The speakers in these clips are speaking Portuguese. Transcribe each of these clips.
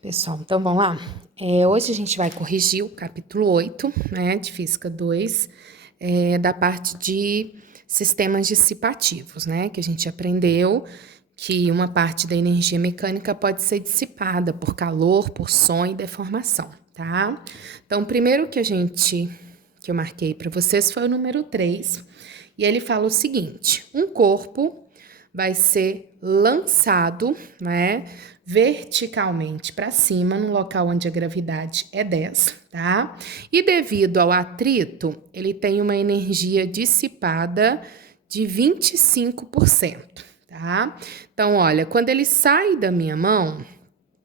Pessoal, então vamos lá? Hoje a gente vai corrigir o capítulo 8, né, de Física 2, da parte de sistemas dissipativos, né, que a gente aprendeu que uma parte da energia mecânica pode ser dissipada por calor, por som e deformação, tá? Então, o primeiro que eu marquei para vocês foi o número 3, e ele fala o seguinte: um corpo vai ser lançado, né, verticalmente para cima, no local onde a gravidade é 10, tá? E devido ao atrito, ele tem uma energia dissipada de 25%, tá? Então, olha, quando ele sai da minha mão,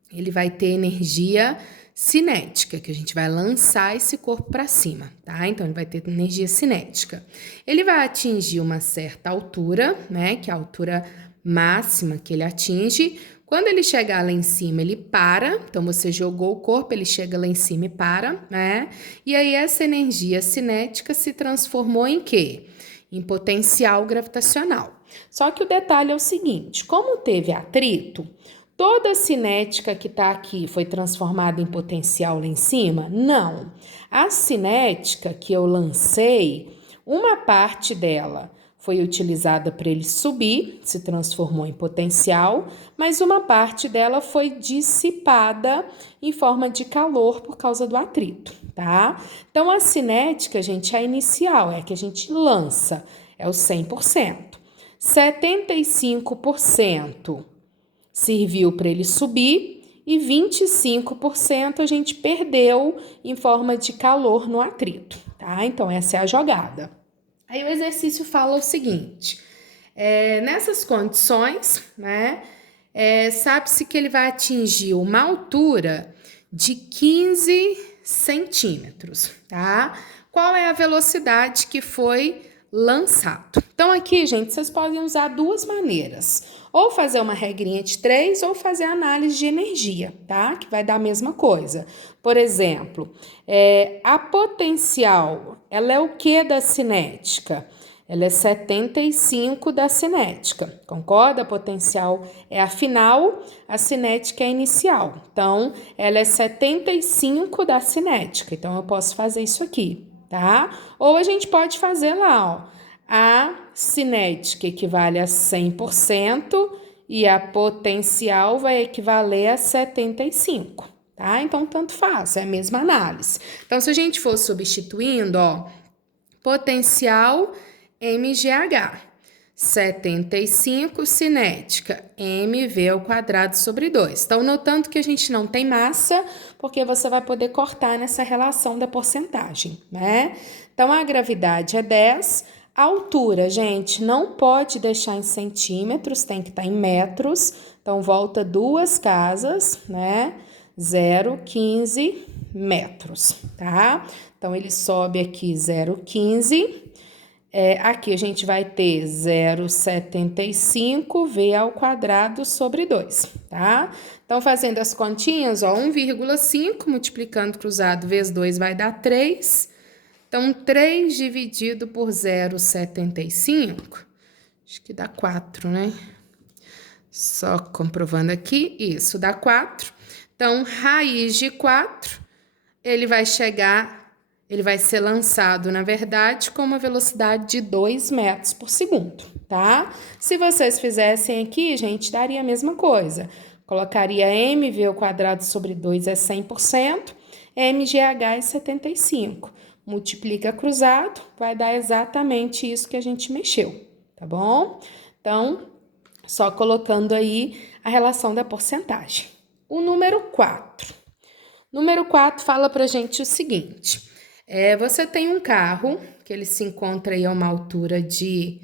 ele vai ter energia cinética, que a gente vai lançar esse corpo para cima, tá? Então, ele vai ter energia cinética. Ele vai atingir uma certa altura, né? Que é a altura máxima que ele atinge. Quando ele chegar lá em cima, ele para. Então, você jogou o corpo, ele chega lá em cima e para, né? E aí, essa energia cinética se transformou em quê? Em potencial gravitacional. Só que o detalhe é o seguinte: como teve atrito, toda a cinética que está aqui foi transformada em potencial lá em cima? Não. A cinética que eu lancei, uma parte dela foi utilizada para ele subir, se transformou em potencial, mas uma parte dela foi dissipada em forma de calor por causa do atrito, tá? Então, a cinética, gente, é a inicial, é a que a gente lança, é o 100%. 75% serviu para ele subir e 25% a gente perdeu em forma de calor no atrito, tá? Então, essa é a jogada. Aí o exercício fala o seguinte: nessas condições, né, sabe-se que ele vai atingir uma altura de 15 centímetros, tá? Qual é a velocidade que foi lançado? Então, aqui, gente, vocês podem usar duas maneiras: ou fazer uma regrinha de 3 ou fazer análise de energia, tá? Que vai dar a mesma coisa. Por exemplo, a potencial, ela é o que da cinética? Ela é 75 da cinética, concorda? A potencial é a final, a cinética é a inicial. Então, ela é 75 da cinética. Então, eu posso fazer isso aqui, tá? Ou a gente pode fazer lá, ó. A cinética equivale a 100% e a potencial vai equivaler a 75, tá? Então, tanto faz, é a mesma análise. Então, se a gente for substituindo, ó, potencial mgh, 75 cinética, mv ao quadrado sobre 2. Então, notando que a gente não tem massa, porque você vai poder cortar nessa relação da porcentagem, né? Então, a gravidade é 10, a altura, gente, não pode deixar em centímetros, tem que estar em metros. Então, volta duas casas, né? 0,15 metros, tá? Então, ele sobe aqui 0,15. Aqui a gente vai ter 0,75 v ao quadrado sobre 2, tá? Então, fazendo as continhas, ó, 1,5 multiplicando cruzado vezes 2 vai dar 3. Então, 3 dividido por 0,75, acho que dá 4, né? Só comprovando aqui, isso, dá 4. Então, raiz de 4, ele vai ser lançado, na verdade, com uma velocidade de 2 metros por segundo, tá? Se vocês fizessem aqui, gente, daria a mesma coisa. Colocaria mv ao quadrado sobre 2 é 100%, mgh é 75%. Multiplica cruzado, vai dar exatamente isso que a gente mexeu, tá bom? Então, só colocando aí a relação da porcentagem. O número 4. Número 4 fala pra gente o seguinte: você tem um carro que ele se encontra aí a uma altura de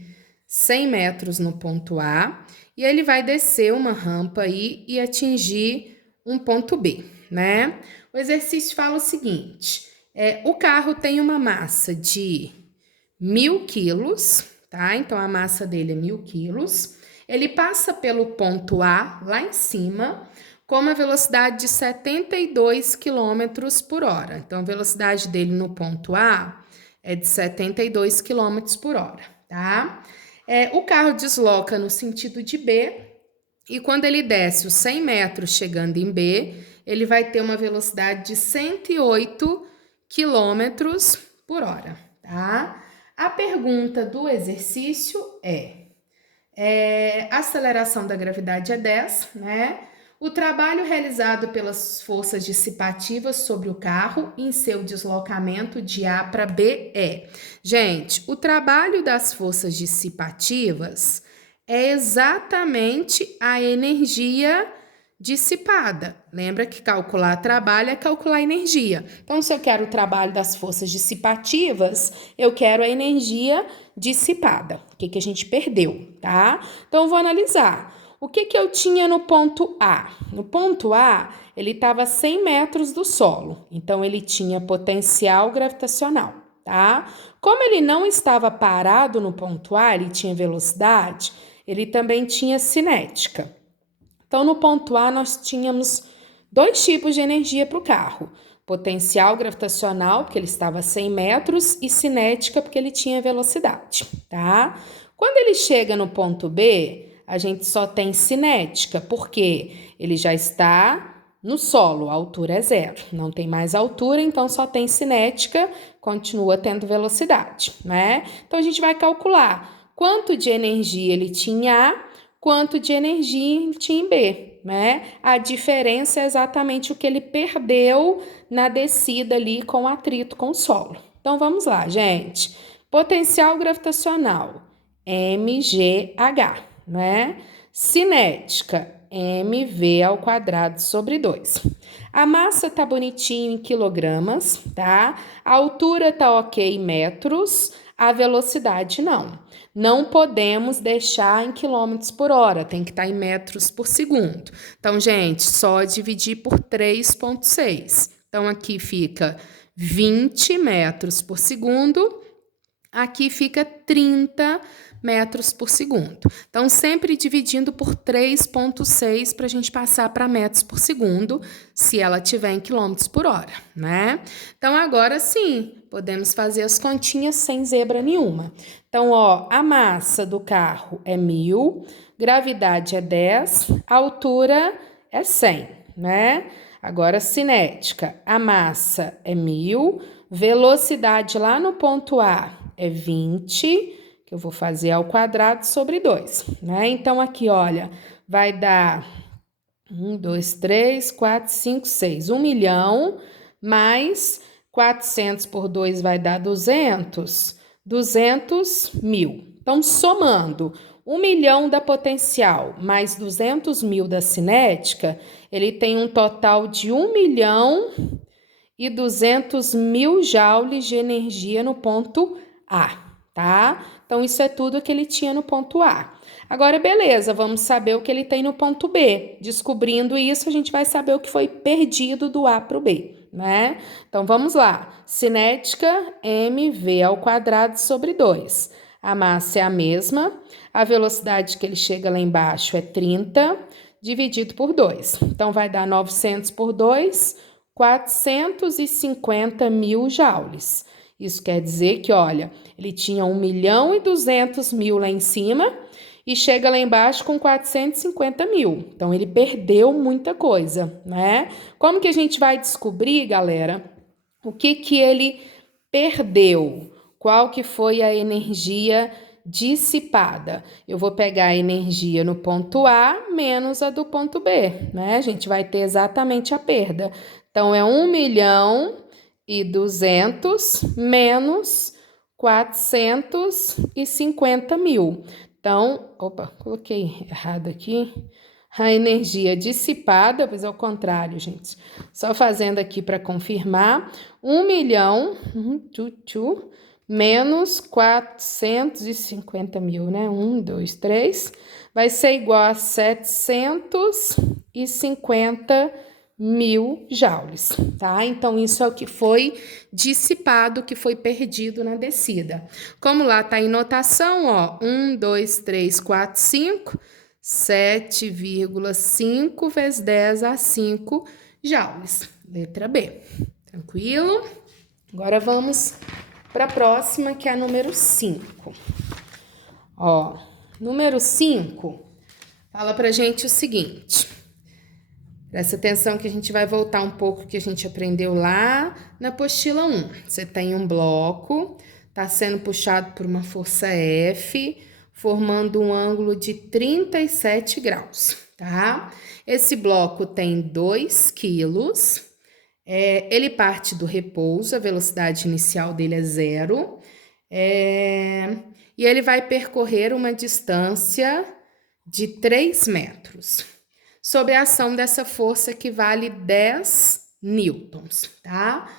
100 metros no ponto A e ele vai descer uma rampa aí e atingir um ponto B, né? O exercício fala o seguinte: o carro tem uma massa de 1.000 quilos, tá? Então, a massa dele é 1.000 quilos. Ele passa pelo ponto A, lá em cima, com uma velocidade de 72 km por hora. Então, a velocidade dele no ponto A é de 72 km por hora, tá? O carro desloca no sentido de B e quando ele desce os 100 metros chegando em B, ele vai ter uma velocidade de 108 quilômetros por hora, tá? A pergunta do exercício a aceleração da gravidade é 10, né? O trabalho realizado pelas forças dissipativas sobre o carro em seu deslocamento de A para B é... Gente, o trabalho das forças dissipativas é exatamente a energia dissipada. Lembra que calcular trabalho é calcular energia. Então, se eu quero o trabalho das forças dissipativas, eu quero a energia dissipada. O que a gente perdeu, tá? Então, eu vou analisar. O que eu tinha no ponto A? No ponto A, ele estava a 100 metros do solo. Então, ele tinha potencial gravitacional, tá? Como ele não estava parado no ponto A, ele tinha velocidade, ele também tinha cinética. Então, no ponto A, nós tínhamos dois tipos de energia para o carro. Potencial gravitacional, porque ele estava a 100 metros, e cinética, porque ele tinha velocidade, tá? Quando ele chega no ponto B, a gente só tem cinética, porque ele já está no solo, a altura é 0. Não tem mais altura, então só tem cinética, continua tendo velocidade, né? Então, a gente vai calcular quanto de energia ele tinha A, quanto de energia ele tinha em B, né? A diferença é exatamente o que ele perdeu na descida ali com o atrito com o solo. Então, vamos lá, gente. Potencial gravitacional, mgh, né? Cinética, mv ao quadrado sobre 2. A massa tá bonitinho em quilogramas, tá? A altura tá ok em metros, a velocidade não. Não podemos deixar em quilômetros por hora, tem que estar em metros por segundo. Então, gente, só dividir por 3,6. Então, aqui fica 20 metros por segundo, aqui fica 30 metros por segundo. Então, sempre dividindo por 3,6 para a gente passar para metros por segundo, se ela tiver em quilômetros por hora, né? Então, agora sim, podemos fazer as continhas sem zebra nenhuma. Então, ó, a massa do carro é 1.000, gravidade é 10, a altura é 100, né? Agora, cinética, a massa é 1.000, velocidade lá no ponto A é 20, que eu vou fazer ao quadrado sobre 2, né? Então, aqui, olha, vai dar 1, 2, 3, 4, 5, 6. 1 milhão mais 400 por 2 vai dar 200. 200 mil. Então, somando 1 milhão da potencial mais 200 mil da cinética, ele tem um total de 1 milhão e 200 mil joules de energia no ponto A, tá? Então, isso é tudo que ele tinha no ponto A. Agora, beleza, vamos saber o que ele tem no ponto B. Descobrindo isso, a gente vai saber o que foi perdido do A para o B, né? Então, vamos lá. Cinética, mv ao quadrado sobre 2. A massa é a mesma, a velocidade que ele chega lá embaixo é 30, dividido por 2. Então, vai dar 900 por 2, 450 mil joules. Isso quer dizer que, olha, ele tinha 1 milhão e 200 mil lá em cima e chega lá embaixo com 450 mil. Então, ele perdeu muita coisa, né? Como que a gente vai descobrir, galera, o que ele perdeu? Qual que foi a energia dissipada? Eu vou pegar a energia no ponto A menos a do ponto B, né? A gente vai ter exatamente a perda. Então, é 1 milhão e 200 menos 450 mil. Então, opa, coloquei errado aqui. A energia dissipada, pois é o contrário, gente. Só fazendo aqui para confirmar. 1 milhão, menos 450 mil, né? 1, 2, 3. Vai ser igual a 750 mil joules, tá? Então, isso é o que foi dissipado, que foi perdido na descida. Como lá tá em notação, ó, 1, 2, 3, 4, 5, 7,5 vezes 10 a 5 joules. Letra B. Tranquilo? Agora vamos para a próxima, que é a número 5. Ó, número 5 fala pra gente o seguinte: Presta atenção que a gente vai voltar um pouco que a gente aprendeu lá na apostila 1. Você tem um bloco, está sendo puxado por uma força F, formando um ângulo de 37 graus, tá? Esse bloco tem 2 quilos, ele parte do repouso, a velocidade inicial dele é 0, e ele vai percorrer uma distância de 3 metros, sob a ação dessa força que vale 10 newtons, tá?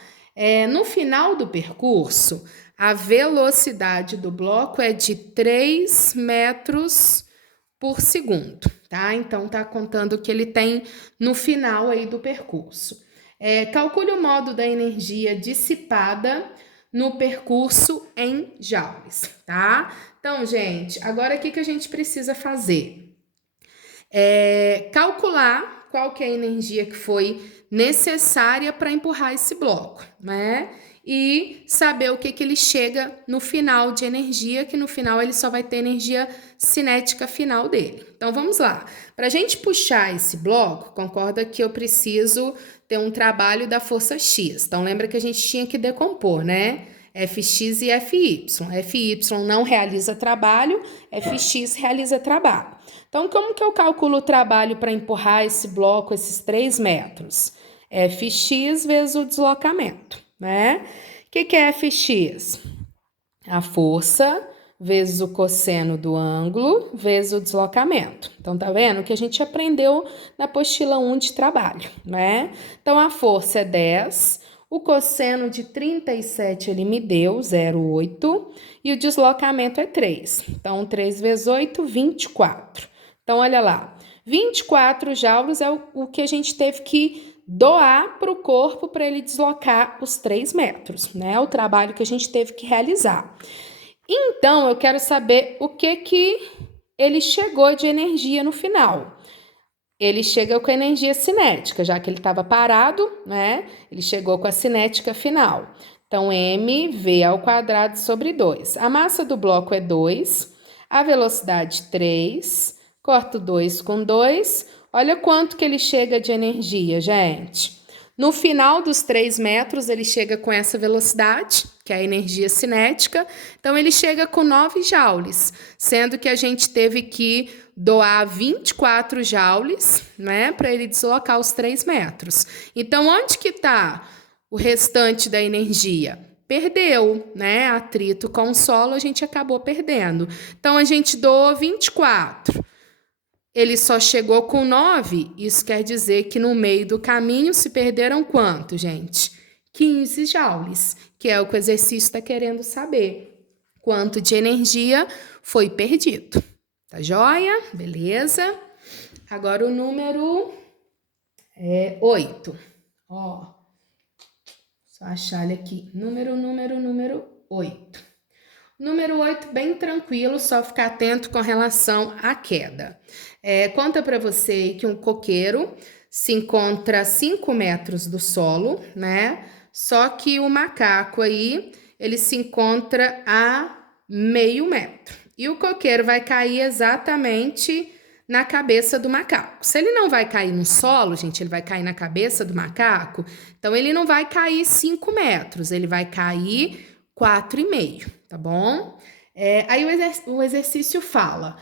No final do percurso, a velocidade do bloco é de 3 metros por segundo, tá? Então, tá contando o que ele tem no final aí do percurso. Calcule o modo da energia dissipada no percurso em joules, tá? Então, gente, agora o que a gente precisa fazer? Calcular qual que é a energia que foi necessária para empurrar esse bloco, né? E saber o que ele chega no final de energia, que no final ele só vai ter energia cinética final dele. Então, vamos lá. Para a gente puxar esse bloco, concorda que eu preciso ter um trabalho da força X. Então, lembra que a gente tinha que decompor, né? Fx e Fy. Fy não realiza trabalho, Fx realiza trabalho. Então, como que eu calculo o trabalho para empurrar esse bloco, esses 3 metros? Fx vezes o deslocamento, né? O que é Fx? A força vezes o cosseno do ângulo vezes o deslocamento. Então, tá vendo? Que a gente aprendeu na apostila 1 de trabalho, né? Então, a força é 10, o cosseno de 37 ele me deu 0,8 e o deslocamento é 3. Então, 3 vezes 8, 24. Então, olha lá, 24 joules é o que a gente teve que doar para o corpo para ele deslocar os 3 metros, né? O trabalho que a gente teve que realizar. Então, eu quero saber o que ele chegou de energia no final. Ele chega com a energia cinética, já que ele estava parado, né? Ele chegou com a cinética final. Então, mv ao quadrado sobre 2. A massa do bloco é 2, a velocidade 3, corto 2 com 2. Olha quanto que ele chega de energia, gente. No final dos 3 metros, ele chega com essa velocidade, que é a energia cinética. Então, ele chega com 9 joules, sendo que a gente teve que doar 24 joules, né, para ele deslocar os 3 metros. Então, onde que está o restante da energia? Perdeu, né? Atrito com o solo, a gente acabou perdendo. Então, a gente doou 24. Ele só chegou com 9, isso quer dizer que no meio do caminho se perderam quanto, gente? 15 joules, que é o que o exercício está querendo saber. Quanto de energia foi perdido. Tá joia? Beleza? Agora o número 8. Ó, só achar ele aqui. Número 8. Número 8, bem tranquilo, só ficar atento com relação à queda. Conta para você que um coqueiro se encontra a 5 metros do solo, né? Só que o macaco aí, ele se encontra a meio metro. E o coqueiro vai cair exatamente na cabeça do macaco. Se ele não vai cair no solo, gente, ele vai cair na cabeça do macaco, então ele não vai cair 5 metros, ele vai cair 4,5, tá bom? Aí o exercício fala,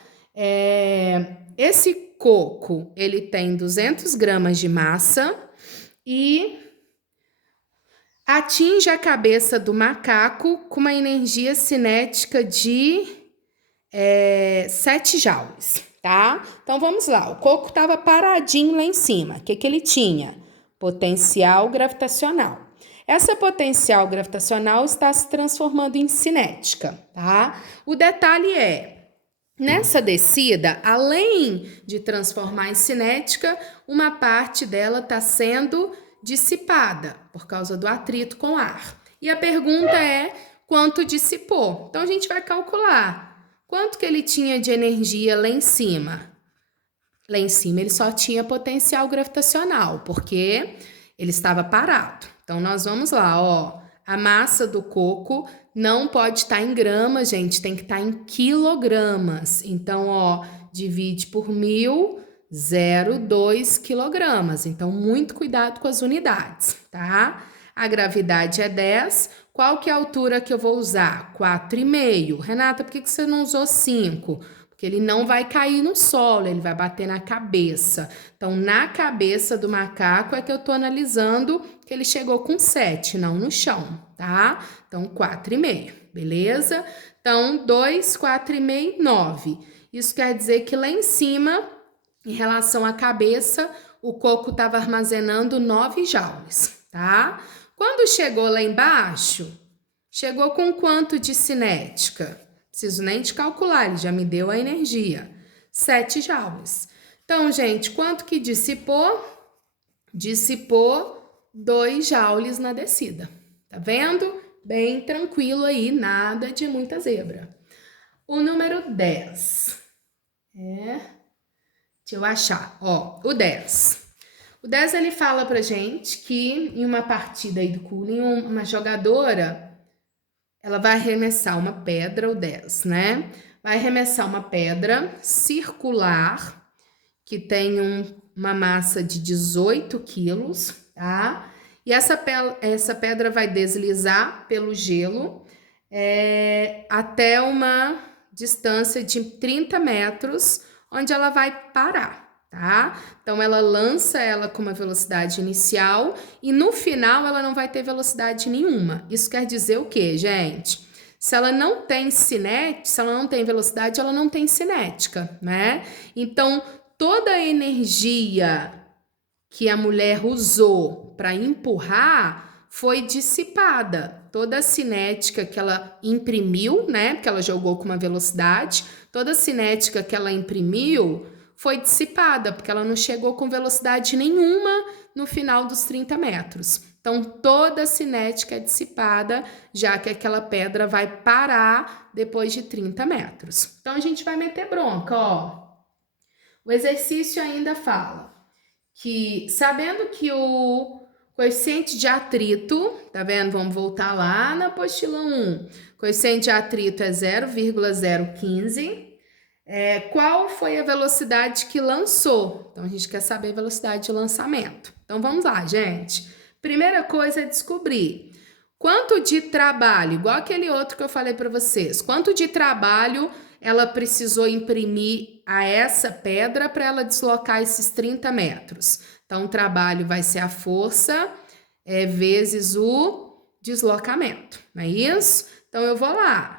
esse coco, ele tem 200 gramas de massa e atinge a cabeça do macaco com uma energia cinética de 7 joules, tá? Então, vamos lá. O coco estava paradinho lá em cima. O que ele tinha? Potencial gravitacional. Essa potencial gravitacional está se transformando em cinética, tá? O detalhe é, nessa descida, além de transformar em cinética, uma parte dela está sendo dissipada por causa do atrito com o ar. E a pergunta é, quanto dissipou? Então, a gente vai calcular. Quanto que ele tinha de energia lá em cima? Lá em cima ele só tinha potencial gravitacional, porque ele estava parado. Então, nós vamos lá, ó. A massa do coco não pode estar em gramas, gente, tem que estar em quilogramas. Então, ó, divide por 1000, 0,2 quilogramas. Então, muito cuidado com as unidades, tá? A gravidade é 10. Qual que é a altura que eu vou usar? 4,5. Renata, por que você não usou 5? Porque ele não vai cair no solo, ele vai bater na cabeça. Então, na cabeça do macaco é que eu tô analisando que ele chegou com 7, não no chão, tá? Então, 4,5, beleza? Então, 2, 4,5, 9. Isso quer dizer que lá em cima, em relação à cabeça, o coco estava armazenando 9 joules, tá? Quando chegou lá embaixo, chegou com quanto de cinética? Preciso nem de calcular, ele já me deu a energia. 7 joules. Então, gente, quanto que dissipou? Dissipou 2 joules na descida. Tá vendo? Bem tranquilo aí, nada de muita zebra. O número 10. Deixa eu achar. Ó, o 10. O 10 ele fala pra gente que em uma partida aí do curling, uma jogadora ela vai arremessar uma pedra, o 10, né? Vai arremessar uma pedra circular que tem uma massa de 18 quilos, tá? E essa pedra vai deslizar pelo gelo até uma distância de 30 metros, onde ela vai parar, tá? Então, ela lança ela com uma velocidade inicial e no final ela não vai ter velocidade nenhuma. Isso quer dizer o quê, gente? Se ela não tem cinética, se ela não tem velocidade, ela não tem cinética, né? Então, toda a energia que a mulher usou para empurrar foi dissipada. Toda a cinética que ela imprimiu, né? Porque ela jogou com uma velocidade, toda a cinética que ela imprimiu foi dissipada, porque ela não chegou com velocidade nenhuma no final dos 30 metros. Então, toda a cinética é dissipada, já que aquela pedra vai parar depois de 30 metros. Então, a gente vai meter bronca, ó. O exercício ainda fala que, sabendo que o coeficiente de atrito, tá vendo? Vamos voltar lá na apostila 1. Coeficiente de atrito é 0,015. Qual foi a velocidade que lançou? Então, a gente quer saber a velocidade de lançamento. Então, vamos lá, gente. Primeira coisa é descobrir quanto de trabalho, igual aquele outro que eu falei para vocês, quanto de trabalho ela precisou imprimir a essa pedra para ela deslocar esses 30 metros. Então, o trabalho vai ser a força vezes o deslocamento, não é isso? Então, eu vou lá.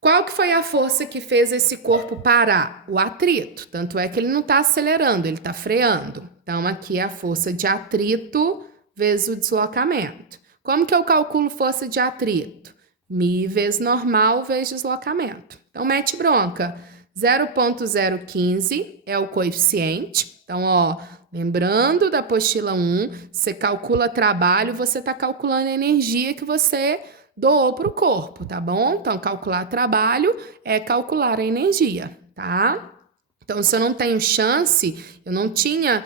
Qual que foi a força que fez esse corpo parar? O atrito. Tanto é que ele não está acelerando, ele está freando. Então, aqui é a força de atrito vezes o deslocamento. Como que eu calculo força de atrito? Mi vezes normal vezes deslocamento. Então, mete bronca. 0,015 é o coeficiente. Então, ó, lembrando da apostila 1, você calcula trabalho, você está calculando a energia que você doou para o corpo, tá bom? Então, calcular trabalho é calcular a energia, tá? Então, se eu não tenho chance, eu não tinha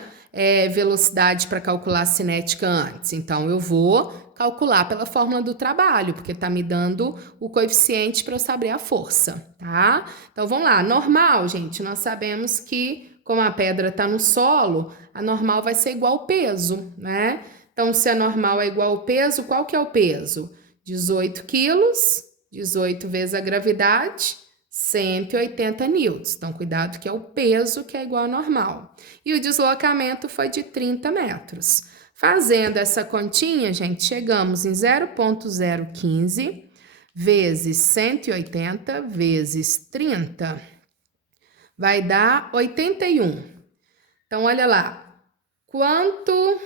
velocidade para calcular a cinética antes, então eu vou calcular pela fórmula do trabalho, porque tá me dando o coeficiente para eu saber a força, tá? Então, vamos lá. Normal, gente, nós sabemos que, como a pedra tá no solo, a normal vai ser igual ao peso, né? Então, se a normal é igual ao peso, qual que é o peso? 18 quilos, 18 vezes a gravidade, 180 newtons. Então, cuidado que é o peso que é igual ao normal. E o deslocamento foi de 30 metros. Fazendo essa continha, gente, chegamos em 0,015 vezes 180 vezes 30. Vai dar 81. Então, olha lá. Quanto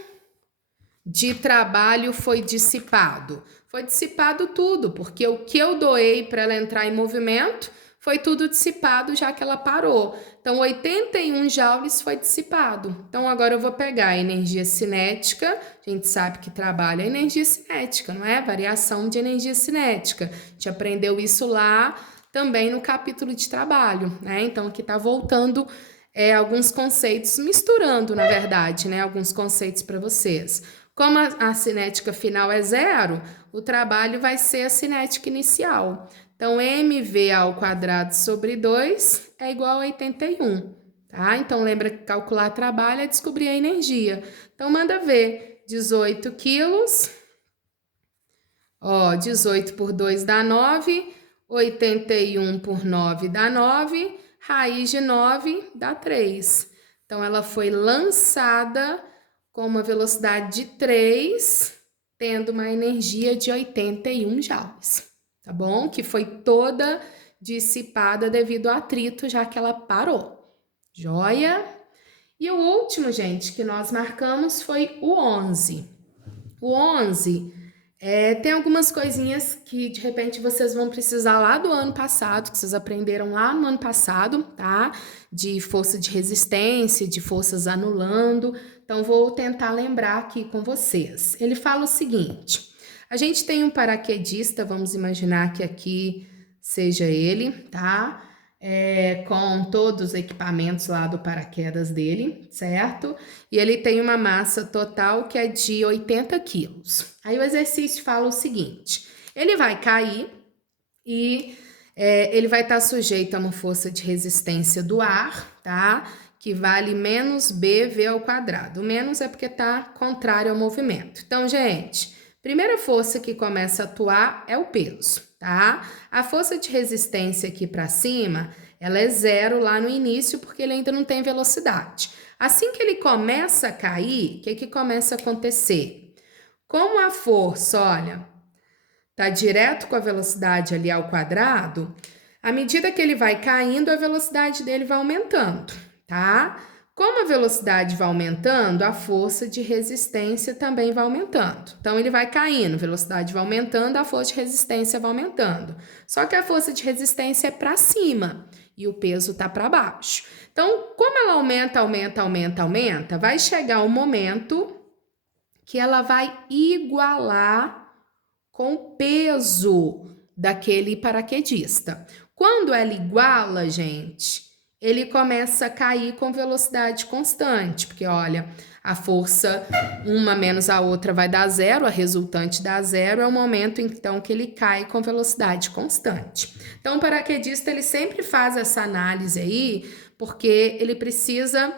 de trabalho foi dissipado? Foi dissipado tudo, porque o que eu doei para ela entrar em movimento foi tudo dissipado, já que ela parou. Então, 81 joules foi dissipado. Então, agora eu vou pegar a energia cinética. A gente sabe que trabalha a energia cinética, não é? Variação de energia cinética. A gente aprendeu isso lá também no capítulo de trabalho, né? Então, aqui tá voltando alguns conceitos, misturando, na verdade, né? Alguns conceitos para vocês. Como a cinética final é 0, o trabalho vai ser a cinética inicial. Então, mv ao quadrado sobre 2 é igual a 81. tá? Então, lembra que calcular trabalho é descobrir a energia. Então, manda ver, 18 quilos, ó, 18 por 2 dá 9, 81 por 9 dá 9, raiz de 9 dá 3. Então, ela foi lançada com uma velocidade de 3, tendo uma energia de 81 joules, tá bom? Que foi toda dissipada devido ao atrito, já que ela parou. Joia? E o último, gente, que nós marcamos foi o 11. O 11 tem algumas coisinhas que de repente vocês vão precisar lá do ano passado, que vocês aprenderam lá no ano passado, tá? De força de resistência, de forças anulando. Então, vou tentar lembrar aqui com vocês. Ele fala o seguinte: a gente tem um paraquedista, vamos imaginar que aqui seja ele, tá? Com todos os equipamentos lá do paraquedas dele, certo? E ele tem uma massa total que é de 80 quilos. Aí o exercício fala o seguinte: ele vai cair e ele vai estar sujeito a uma força de resistência do ar, tá? Que vale menos BV ao quadrado. O menos é porque tá contrário ao movimento. Então, gente, primeira força que começa a atuar é o peso, tá? A força de resistência aqui para cima, ela é 0 lá no início, porque ele ainda não tem velocidade. Assim que ele começa a cair, o que começa a acontecer? Como a força, olha, tá direto com a velocidade ali ao quadrado, à medida que ele vai caindo, a velocidade dele vai aumentando, tá? Como a velocidade vai aumentando, a força de resistência também vai aumentando. Então, ele vai caindo, a velocidade vai aumentando, a força de resistência vai aumentando. Só que a força de resistência é para cima e o peso tá para baixo. Então, como ela aumenta, vai chegar um momento que ela vai igualar com o peso daquele paraquedista. Quando ela iguala, gente, ele começa a cair com velocidade constante, porque olha, a força uma menos a outra vai dar 0, a resultante dá 0, é o momento então que ele cai com velocidade constante. Então o paraquedista ele sempre faz essa análise aí, porque ele precisa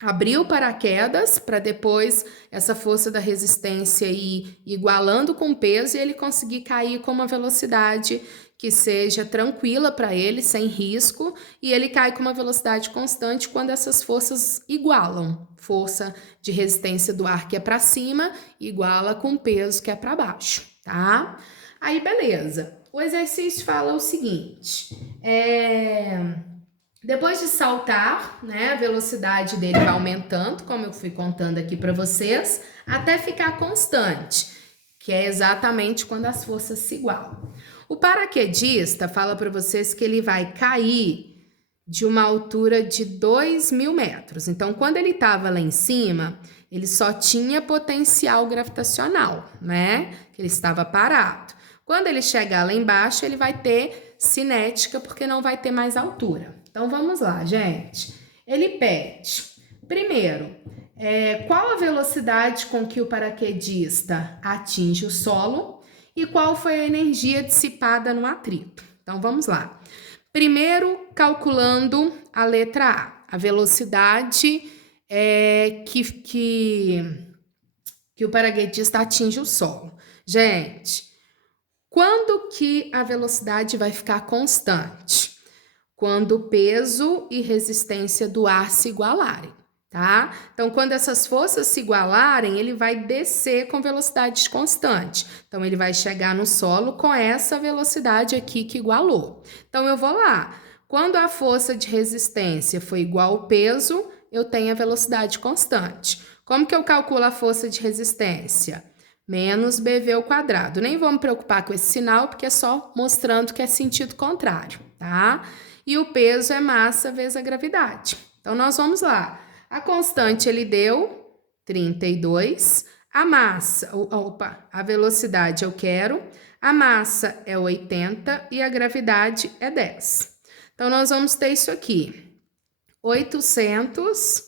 abrir o paraquedas para depois essa força da resistência ir igualando com o peso e ele conseguir cair com uma velocidade que seja tranquila para ele, sem risco, e ele cai com uma velocidade constante quando essas forças igualam. Força de resistência do ar que é para cima iguala com o peso que é para baixo, tá? Aí, beleza. O exercício fala o seguinte: depois de saltar, né, a velocidade dele vai aumentando, como eu fui contando aqui para vocês, até ficar constante, que é exatamente quando as forças se igualam. O paraquedista fala para vocês que ele vai cair de uma altura de 2.000 metros. Então, quando ele estava lá em cima, ele só tinha potencial gravitacional, né? Que ele estava parado. Quando ele chegar lá embaixo, ele vai ter cinética, porque não vai ter mais altura. Então, vamos lá, gente. Ele pede, primeiro, qual a velocidade com que o paraquedista atinge o solo e qual foi a energia dissipada no atrito. Então, vamos lá. Primeiro, calculando a letra A velocidade que o paraquedista atinge o solo. Gente, quando que a velocidade vai ficar constante? Quando o peso e resistência do ar se igualarem, tá? Então, quando essas forças se igualarem, ele vai descer com velocidade constante. Então, ele vai chegar no solo com essa velocidade aqui que igualou. Então, eu vou lá. Quando a força de resistência for igual ao peso, eu tenho a velocidade constante. Como que eu calculo a força de resistência? Menos BV ao quadrado. Nem vou me preocupar com esse sinal, porque é só mostrando que é sentido contrário, tá? E o peso é massa vezes a gravidade. Então, nós vamos lá. A constante ele deu 32. A massa, a velocidade eu quero. A massa é 80 e a gravidade é 10. Então, nós vamos ter isso aqui. 800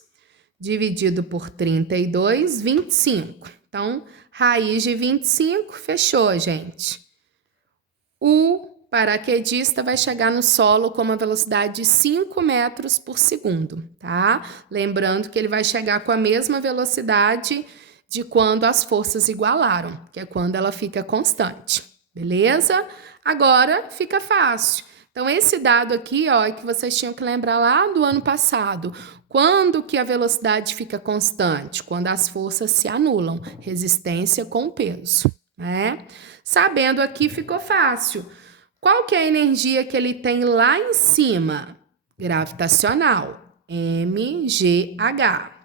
dividido por 32, 25. Então, raiz de 25, fechou, gente. O paraquedista vai chegar no solo com uma velocidade de 5 metros por segundo, tá? Lembrando que ele vai chegar com a mesma velocidade de quando as forças igualaram, que é quando ela fica constante, beleza? Agora fica fácil. Então, esse dado aqui, ó, é que vocês tinham que lembrar lá do ano passado. Quando que a velocidade fica constante? Quando as forças se anulam, resistência com peso, né? Sabendo aqui, ficou fácil. Qual que é a energia que ele tem lá em cima? Gravitacional, mgh.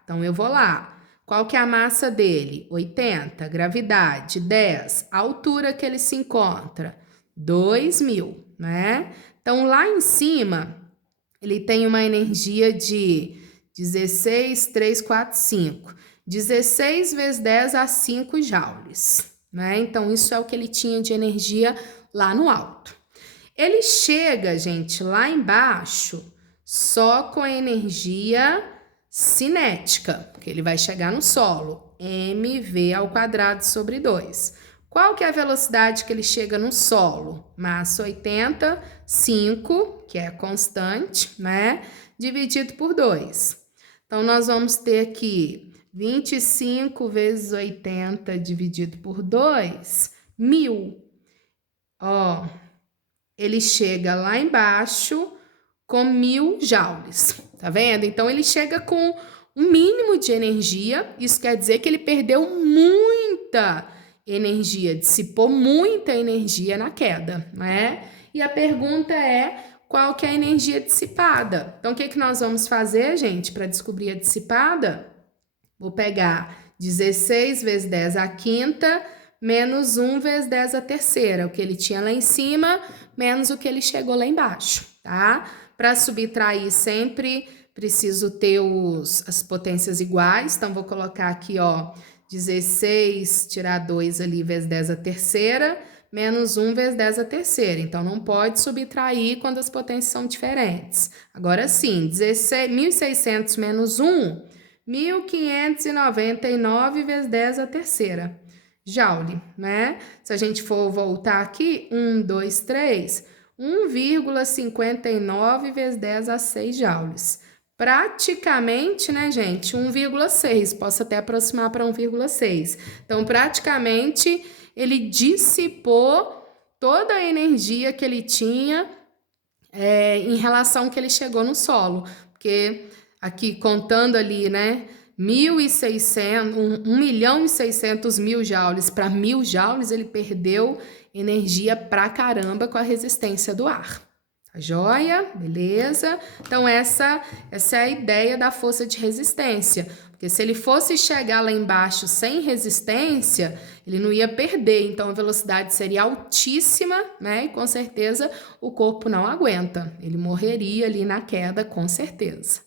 Então, eu vou lá. Qual que é a massa dele? 80. Gravidade, 10. A altura que ele se encontra? 2.000, né? Então, lá em cima, ele tem uma energia de 16,345. 16 vezes 10 a 5 joules, né? Então, isso é o que ele tinha de energia lá no alto. Ele chega, gente, lá embaixo só com a energia cinética, porque ele vai chegar no solo, mv² sobre 2. Qual que é a velocidade que ele chega no solo? Massa 80, 5, que é constante, né? Dividido por 2. Então, nós vamos ter aqui 25 vezes 80 dividido por 2, 1.000. Ó, ele chega lá embaixo com 1.000 joules, tá vendo? Então, ele chega com um mínimo de energia, isso quer dizer que ele perdeu muita energia, dissipou muita energia na queda, né? E a pergunta é, qual que é a energia dissipada? Então, o que nós vamos fazer, gente, para descobrir a dissipada? Vou pegar 16 vezes 10 à quinta, menos 1 vezes 10 à terceira, o que ele tinha lá em cima, menos o que ele chegou lá embaixo, tá? Para subtrair sempre preciso ter as potências iguais, então vou colocar aqui, ó, 16 tirar 2 ali vezes 10 à terceira, menos 1 vezes 10 à terceira. Então, não pode subtrair quando as potências são diferentes. Agora sim, 1.600 menos 1, 1.599 vezes 10 à terceira. Joule, né? Se a gente for voltar aqui, 1, 2, 3, 1,59 vezes 10 a 6 joules. Praticamente, né, gente, 1,6. Posso até aproximar para 1,6. Então, praticamente, ele dissipou toda a energia que ele tinha em relação ao que ele chegou no solo. Porque aqui, contando ali, né, 1.600.000 joules para 1.000 joules, ele perdeu energia pra caramba com a resistência do ar. Tá joia? Beleza? Então, essa é a ideia da força de resistência. Porque se ele fosse chegar lá embaixo sem resistência, ele não ia perder. Então, a velocidade seria altíssima, né? E com certeza o corpo não aguenta. Ele morreria ali na queda, com certeza.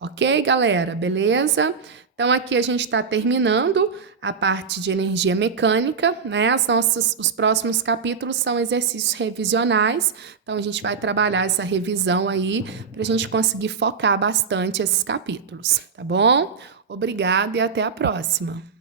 Ok, galera? Beleza? Então, aqui a gente está terminando a parte de energia mecânica, né? Os próximos capítulos são exercícios revisionais, então a gente vai trabalhar essa revisão aí para a gente conseguir focar bastante esses capítulos, tá bom? Obrigada e até a próxima!